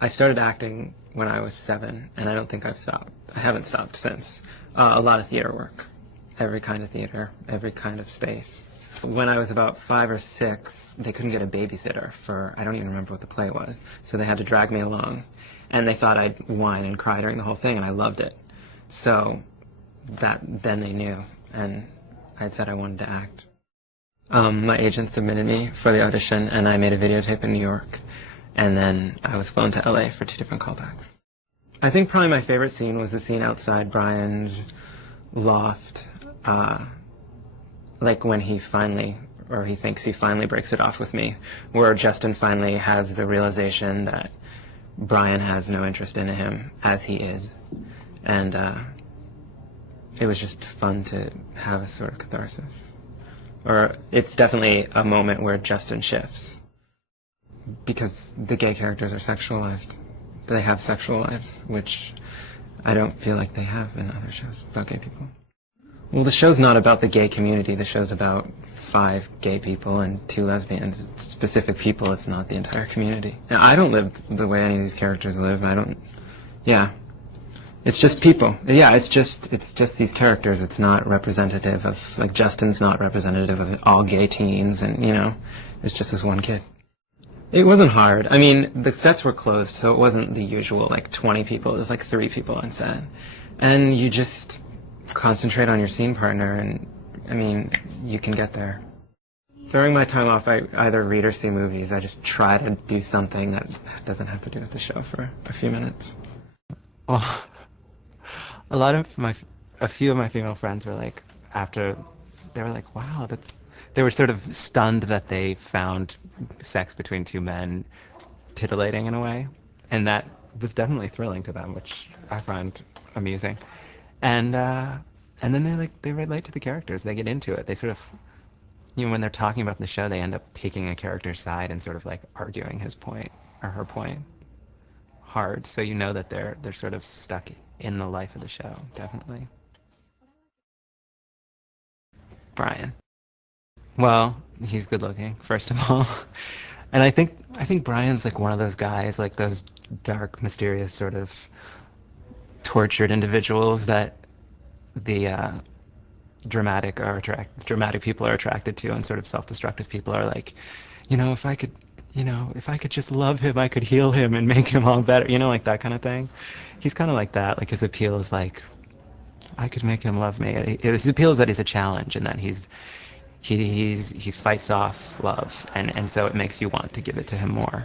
I started acting when I was 7, and I don't think I've stopped. I haven't stopped since. A lot of theater work. Every kind of theater, every kind of space. When I was about 5 or 6, they couldn't get a babysitter for, I don't even remember what the play was, so they had to drag me along. And they thought I'd whine and cry during the whole thing, and I loved it. So then they knew, and I had said I wanted to act. My agent submitted me for the audition, and I made a videotape in New York. And then I was flown to LA for 2 different callbacks. I think probably my favorite scene was the scene outside Brian's loft, like when he finally, or he thinks he finally breaks it off with me, where Justin finally has the realization that Brian has no interest in him as he is. And it was just fun to have a sort of catharsis. Or it's definitely a moment where Justin shifts. Because the gay characters are sexualized. They have sexual lives, which I don't feel like they have in other shows about gay people. Well, the show's not about the gay community. The show's about 5 gay people and 2 lesbians. Specific people, it's not the entire community. Now, I don't live the way any of these characters live. Yeah. It's just people. Yeah, it's just these characters. It's not representative of, like, Justin's not representative of all gay teens, and, you know, it's just this one kid. It wasn't hard. I mean, the sets were closed, so it wasn't the usual, like, 20 people. It was like 3 people on set. And you just concentrate on your scene partner, and, I mean, you can get there. During my time off, I either read or see movies. I just try to do something that doesn't have to do with the show for a few minutes. Well, a few of my female friends were like, after, they were like, wow, they were sort of stunned that they found sex between 2 men titillating in a way, and that was definitely thrilling to them, which I find amusing. And then they relate to the characters. They get into it. They sort of, you know, when they're talking about the show, they end up picking a character's side and sort of like arguing his point or her point hard. So you know that they're sort of stuck in the life of the show, definitely. Brian. Well, he's good looking, first of all. And I think Brian's like one of those guys, like those dark, mysterious, sort of tortured individuals that the dramatic people are attracted to, and sort of self-destructive people are like, you know, if I could just love him, I could heal him and make him all better, you know, like that kind of thing. He's kind of like that. Like, his appeal is like, I could make him love me. His appeal is that he's a challenge, and that he fights off love, and so it makes you want to give it to him more.